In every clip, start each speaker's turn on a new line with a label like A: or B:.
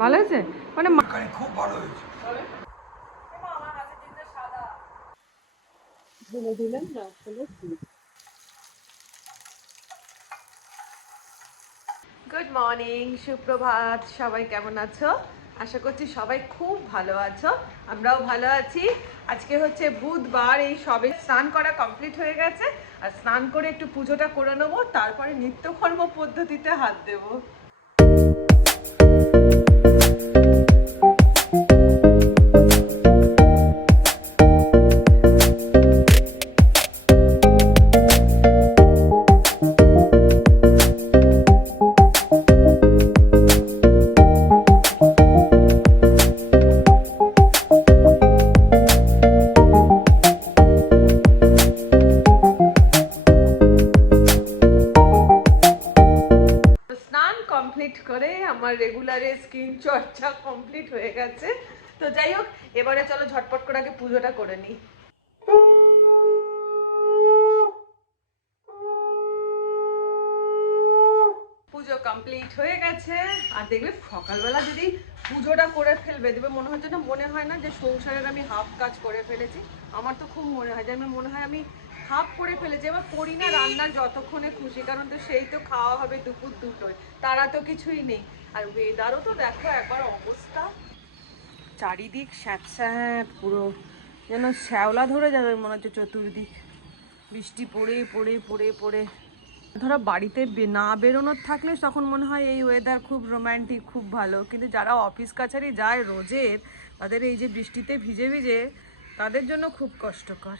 A: ভালো
B: খেতে।
A: মানে
C: খুব ভালো হয়েছে।
B: ঢেলে দিলাম না
A: গুড মর্নিং সুপ্রভাত সবাই কেমন আছো? আশা করছি সবাই খুব ভালো আছো আমরাও ভালো আছি। আজকে হচ্ছে বুধবার এই সবে স্নান করা কমপ্লিট হয়ে গেছে। আর স্নান করে একটু পুজোটা করে নেব তারপরে নিত্যকর্ম পদ্ধতিতে হাত দেবো। হয়ে গেছে। তো যাই হোক, এবারে চলো ঝটপট করে আগে পুজোটা করে নিই। পুজো কমপ্লিট হয়ে গেছে। আর দেখবে সকালবেলা যদি পুজোটা করে ফেলবে, দেখবে মনে হচ্ছে না মনে হয় না যে সংসারের আমি হাফ কাজ করে ফেলেছি। আমার তো খুব মনে হয় যে আমি মনে হয় আমি হাফ করে ফেলেছি, এবার করি না রান্নার যতক্ষণে খুশি, কারণ তো সেই তো খাওয়া হবে দুপুর দুটোয়, তারা তো কিছুই নেই। আর ওয়েদারও তো দেখো একবার অবস্থা। চারিদিক স্যাঁত পুরো যেন শ্যাওলা ধরে যাবে মনে হচ্ছে চতুর্দিক। বৃষ্টি পড়ে পড়ে পড়ে পড়ে। ধরো বাড়িতে না বেরোনোর থাকলে তখন মনে হয় এই ওয়েদার খুব রোম্যান্টিক খুব ভালো। কিন্তু যারা অফিস কাছারি যায় রোজের, তাদের এই যে বৃষ্টিতে ভিজে ভিজে, তাদের জন্য খুব কষ্টকর।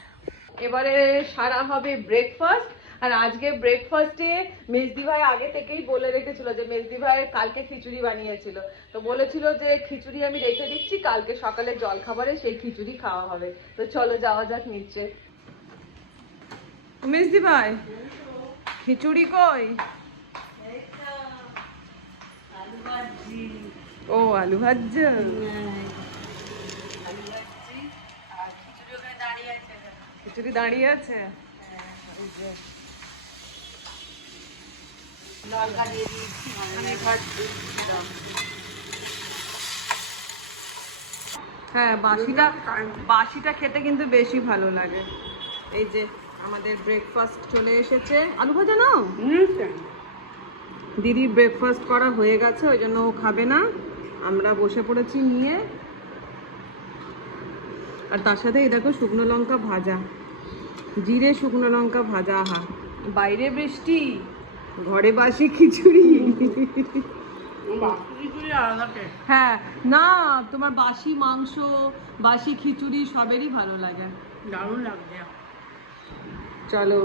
A: এবারে সারা হবে ব্রেকফাস্ট আর আজকে ব্রেকফাস্টে মেজদি ভাই আগে থেকেই বলে রেখেছিল যে মেজদি ভাই কালকে খিচুড়ি বানিয়েছিল। তো বলেছিল যে খিচুড়ি আমি রেখে দিচ্ছি কালকে সকালে জল খাবারে সেই খিচুড়ি খাওয়া হবে। তো চলো যাওয়া যাক নিচে। মেজদি ভাই খিচুড়ি কই? ও আলু ভাজা
B: হ্যাঁ, আলু ভাজি আর খিচুড়ি ওখানে দাঁড়িয়ে আছে দেখো।
A: খিচুড়ি দাঁড়িয়ে আছে?
B: লঙ্কা দিয়ে দিয়েছি
A: আমি ভাজছি হ্যাঁ বাসিটা বাসিটা খেতে কিন্তু বেশি ভালো লাগে। এই যে আমাদের ব্রেকফাস্ট চলে এসেছে। আলু ভাজা নাও? দিদি ব্রেকফাস্ট করা হয়ে গেছে ওই জন্য ও খাবে না। আমরা বসে পড়েছি নিয়ে। আর তার সাথে এই দেখো শুকনো লঙ্কা ভাজা। জিরে শুকনো লঙ্কা ভাজা আহা। বাইরে বৃষ্টি ঘরে বাসি খিচুড়ি। হ্যাঁ না তোমার বাসি মাংস বাসি খিচুড়ি সবেরই ভালো লাগে।
B: দারুণ লাগছে।
A: চলো।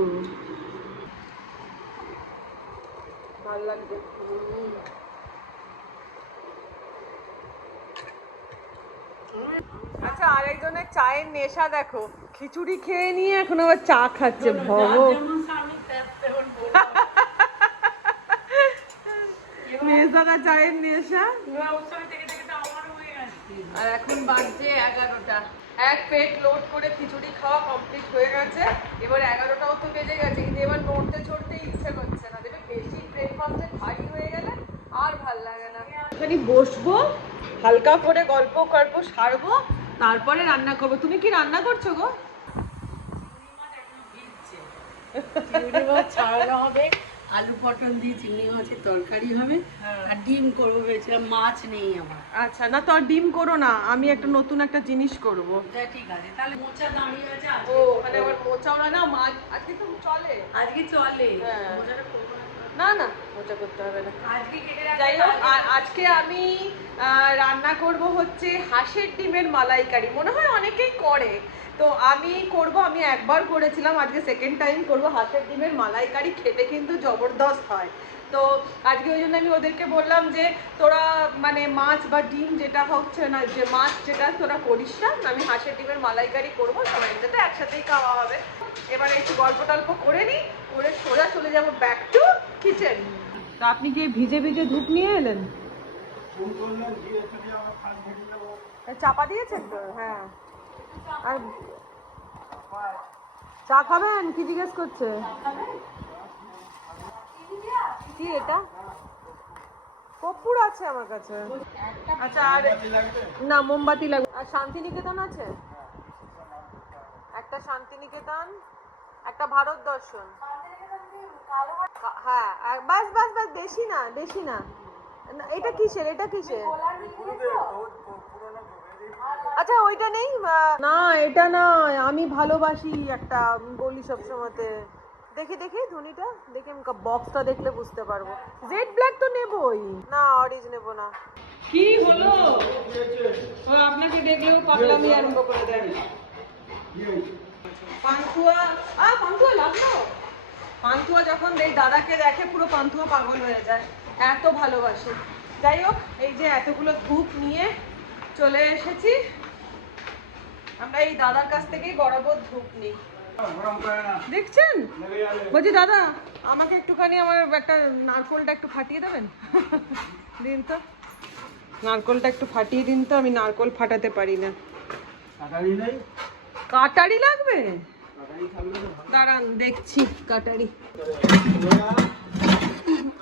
A: ভালো লাগবে আচ্ছা আরেকজনের চায়ের নেশা দেখো। খিচুড়ি খেয়ে নিয়ে এখন আবার চা খাচ্ছে
B: বউ।
A: মেজাদা চায়ের নেশা। আর এখন বাজছে এগারোটা। এক পেট লোড করে খিচুড়ি খাওয়া কমপ্লিট হয়ে গেছে। এবার এগারোটাও তো বেজে গেছে কিন্তু এবার নড়তে চড়তে ইচ্ছে করছে না। দেবে বেশি ব্রেকফাস্টে ভারী হয়ে গেলে আর ভালো লাগে না। খালি বসবো হালকা করে গল্প করব সারবো তারপরে রান্না করব। তুমি কি রান্না করছ গো?
B: ছাড়ানো হবে আলু পটল দিয়ে চিংড়ি মাছের তরকারি হবে আর ডিম করব ভেবেছিলাম মাছ নেই আমার।
A: আচ্ছা না তো আর ডিম করো না আমি একটা নতুন একটা জিনিস করব।
B: ঠিক আছে তাহলে মোচা দাঁড়িয়ে আছে
A: ও ওখানে আবার মোচাও না? মাছ আজকে তো চলে।
B: আজকে চলে
A: হ্যাঁ।
B: মোচাটা না।
A: না ওটা করতে হবে না। যাই হোক আর আজকে আমি আহ, রান্না করব হচ্ছে হাঁসের ডিমের মালাইকারি। মনে হয় অনেকেই করে। তো আমি করব আমি একবার করেছিলাম আজকে সেকেন্ড টাইম করব। হাঁসের ডিমের মালাইকারি খেতে কিন্তু জবরদস্ত হয়। তো আজকে ওই জন্য আমি ওদেরকে বললাম যে তোরা মানে মাছ বা ডিম যেটা হচ্ছে না, যে মাছ যেটা তোরা করিস না, আমি হাঁসের ডিমের মালাইকারি করব, সবাই মিলে তো একসাথেই খাওয়া হবে। এবারে একটু গল্প টল্প করে নিই, করে সোজা চলে যাব ব্যাক টু কিচেন তা আপনি কি ভিজে ভিজে ধূপ নিয়ে এলেন? চাপা দিয়েছেন তো? হ্যাঁ। আর চা খাবেন? কি জিজ্ঞেস করছে? কি এটা? কর্পূর আছে আমার কাছে। আচ্ছা আর না, মোমবাতি লাগবে। আর শান্তিনিকেতন আছে? একটা শান্তিনিকেতন, একটা ভারত দর্শন। হ্যাঁ আর বাস বাস বাস, বেশি না বেশি না। এটা কিসের এটা কিসের? আচ্ছা ওইটা নেই? না, এটা নয়, আমি ভালোবাসি একটা বলি সব সময়তে দেখি দেখি, ধুনিটা। দেখি আমি বক্সটা দেখলে বুঝতে পারব। জেড ব্ল্যাক তো নেবই। না অরিজ নেব না। কি হলো? ও আপনাকে দেখলেও পাগলামি আরম্ভ করে দেন। পান্তুয়া আ পান্তুয়া লাগল? পান্তুয়া যখন এই দাদাকে দেখে পুরো পান্তুয়া পাগল হয়ে যায়। এত ভালোবাসে। যাই হোক, এই যে এতগুলো ধূপ নিয়ে চলে এসেছি। আমরা এই দাদার কাছ থেকেই বরাবর ধূপ নিই। দেখছেন? বলছি দাদা আমাকে একটুখানি আমার একটা নারকোলটা একটু ফাটিয়ে দেবেন? দিন তো। নারকোলটা একটু ফাটিয়ে দিন তো আমি নারকোল ফাটাতে পারি না। কাটারি লাগবে? দাঁড়ান দেখছি কাটারি।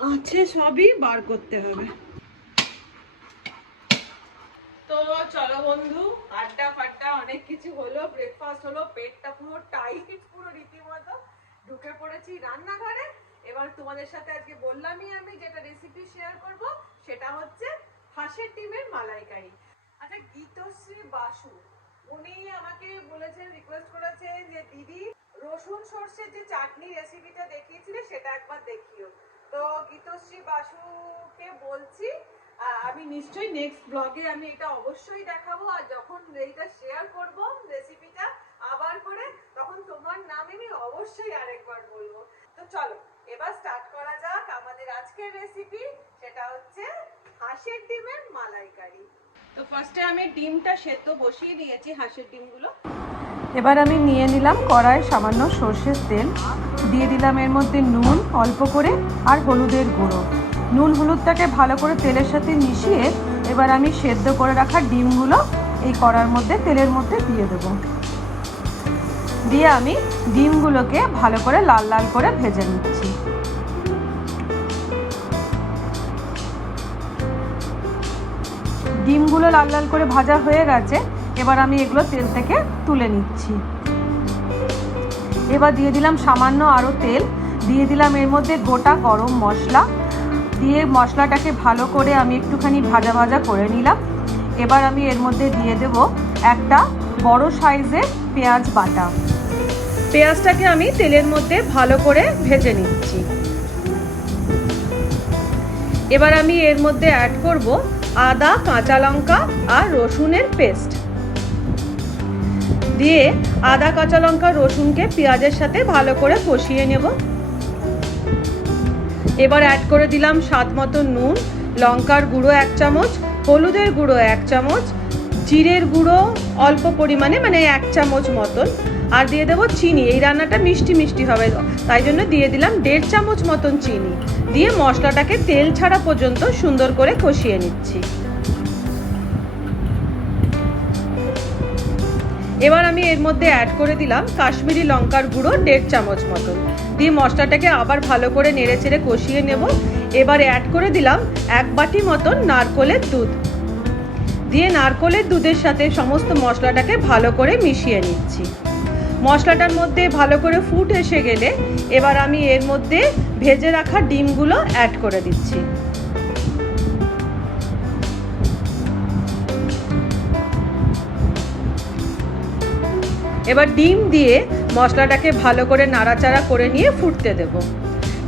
A: আছে সবই বার করতে হবে তো চলো বন্ধু, আড্ডা ফাড্ডা, অনেক কিছু হলো ব্রেকফাস্ট হলো, পেটটা পুরো টাইট পুরো রীতিমতো ঢুকে পড়েছি রান্নাঘরে। এবার তোমাদের সাথে আজকে বললামই আমি যেটা রেসিপি শেয়ার করব, সেটা হচ্ছে হাঁসের ডিমের মালাইকারি। আচ্ছা গীতশ্রী বাসু, উনি আমাকে বলেছেন রিকোয়েস্ট করেছেন যে, দিদি, রসুন সর্ষের যে চাটনি রেসিপিটা দেখিয়েছিলে, সেটা একবার দেখিও। তো গীতশ্রী বাসুকে বলছি আমি নিশ্চয়ই নেক্সট ব্লগে আমি এটা অবশ্যই দেখাবো। আর যখন এইটা শেয়ার করব রেসিপিটা আবার করে, তখন তোমার নামে আমি অবশ্যই আরেকবার বলব। তো চলো, এবার স্টার্ট করা যাক আমাদের আজকের রেসিপি সেটা হচ্ছে হাঁসের ডিমের মালাইকারি। তো ফার্স্টে আমি ডিমটা সেদ্ধ বসিয়ে দিয়েছি হাঁসের ডিমগুলো।
C: এবার আমি নিয়ে নিলাম কড়ায় সামান্য সর্ষের তেল। দিয়ে দিলাম এর মধ্যে নুন অল্প করে আর হলুদের গুঁড়ো। নুন হলুদটাকে ভালো করে তেলের সাথে মিশিয়ে এবার আমি সেদ্ধ করে রাখা ডিমগুলো এই কড়ার মধ্যে, তেলের মধ্যে দিয়ে দেবো। দিয়ে আমি ডিমগুলোকে ভালো করে লাল লাল করে ভেজে নিচ্ছি। ডিমগুলো লাল লাল করে ভাজা হয়ে গেছে, এবার আমি এগুলো তেল থেকে তুলে নিচ্ছি। এবার দিয়ে দিলাম সামান্য আরও তেল, দিয়ে দিলাম এর মধ্যে গোটা গরম মশলা দিয়ে মশলাটাকে ভালো করে আমি একটুখানি ভাজা ভাজা করে নিলাম। এবার আমি এর মধ্যে দিয়ে দেব একটা বড় সাইজের পেঁয়াজ বাটা। পেঁয়াজটাকে আমি তেলের মধ্যে ভালো করে ভেজে নিচ্ছি। এবার আমি এর মধ্যে অ্যাড করব আদা, কাঁচা লঙ্কা আর রসুনের পেস্ট দিয়ে আদা, কাঁচা লঙ্কা, রসুনকে পেঁয়াজের সাথে ভালো করে কষিয়ে নেব। এবার অ্যাড করে দিলাম স্বাদ মতো নুন, লঙ্কার গুঁড়ো এক চামচ, হলুদের গুঁড়ো এক চামচ, জিরের গুঁড়ো অল্প পরিমাণে মানে এক চামচ মতন, আর দিয়ে দেবো চিনি। এই রান্নাটা মিষ্টি মিষ্টি হবে, তাই জন্য দিয়ে দিলাম দেড় চামচ মতন চিনি। দিয়ে মশলাটাকে তেল ছাড়া পর্যন্ত সুন্দর করে কষিয়ে নিচ্ছি। এবার আমি এর মধ্যে অ্যাড করে দিলাম কাশ্মীরি লঙ্কার গুঁড়ো দেড় চামচ মতন। দিয়ে মশলাটাকে আবার ভালো করে নেড়ে চেড়ে কষিয়ে নেব। এবার অ্যাড করে দিলাম এক বাটি মতন নারকোলের দুধ। দিয়ে নারকোলের দুধের সাথে সমস্ত মশলাটাকে ভালো করে মিশিয়ে নিচ্ছি। মশলাটার মধ্যে ভালো করে ফুট এসে গেলে এবার আমি এর মধ্যে ভেজে রাখা ডিমগুলো অ্যাড করে দিচ্ছি। এবার ডিম দিয়ে মশলাটাকে ভালো করে নাড়াচাড়া করে নিয়ে ফুটতে দেব।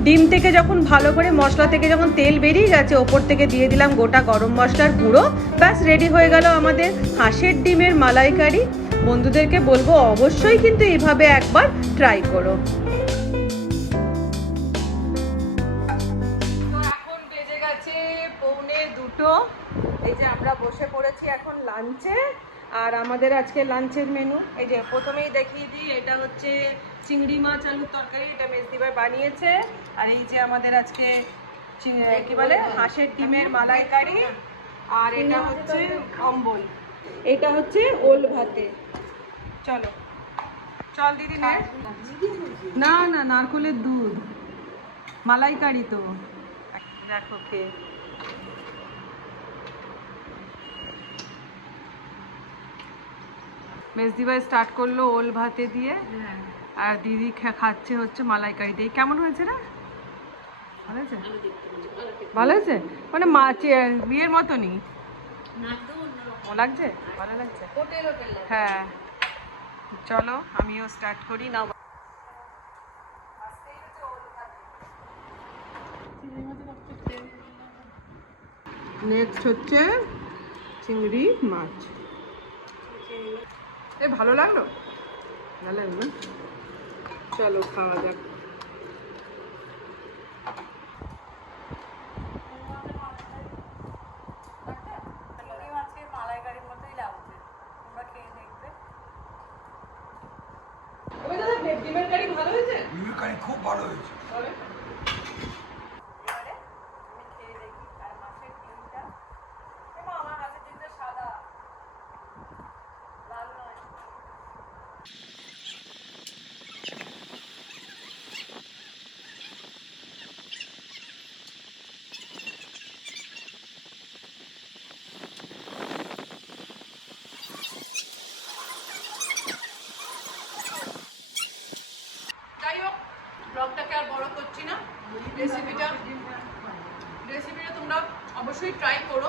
C: ডিম থেকে যখন ভালো করে মশলা থেকে যখন তেল বেরিয়ে গেছে ওপর থেকে দিয়ে দিলাম গোটা গরম মশলার গুঁড়ো। ব্যাস, রেডি হয়ে গেল আমাদের হাঁসের ডিমের মালাইকারি। বন্ধুদেরকে বলব, অবশ্যই কিন্তু এভাবে একবার ট্রাই করো।
A: এখন গেছে দুটো। এই যে আমরা বসে পড়েছি এখন লাঞ্চে আর আমাদের আজকে লাঞ্চের মেনু এই যে, প্রথমেই দেখিয়ে দিই, এটা হচ্ছে চিংড়ি মাছ আলুর তরকারি, এটা মেজদিবার বানিয়েছে। আর এই যে আমাদের আজকে কি বলে, হাঁসের ডিমের মালাইকারি। আর এটা হচ্ছে অম্বল। এটা হচ্ছে ওল ভাতে। চলো। চল দিদি, নে। না না, নারকলের দুধ। মালাইকারি তো। দেখো কে মেজদি ভাই স্টার্ট করল ওল ভাতে দিয়ে।
B: হ্যাঁ।
A: আর দিদি খাচ্ছে হচ্ছে মালাইকারি দিয়ে। কেমন হয়েছে না ভালো হয়েছে?
B: ভালো
A: মানে মাছ বিয়ের মতনই? লাগছে? ভালো লাগছে। হ্যাঁ। চলো আমিও স্টার্ট করি না নেক্সট হচ্ছে চিংড়ি মাছ। এ ভালো লাগল? ভালো লাগল চলো খাওয়া যাক
B: চিংড়ি মাছের মালাইকারির মতোই লাগছে তোমরা খেয়ে দেখবে
A: ওই দাদা ডিমের কারি ভালো হয়েছে
D: ডিমের কারি খুব ভালো হয়েছে
A: বলে
B: এবারে আমি খেয়ে দেখি আর মাছের ডিমটা এমা, আমার হাতের ডিমটা সাদা লাল নয়
A: যাই হোক ব্লগটাকে আর বড় করছি না রেসিপিটা রেসিপিটা তোমরা ট্রাই করো।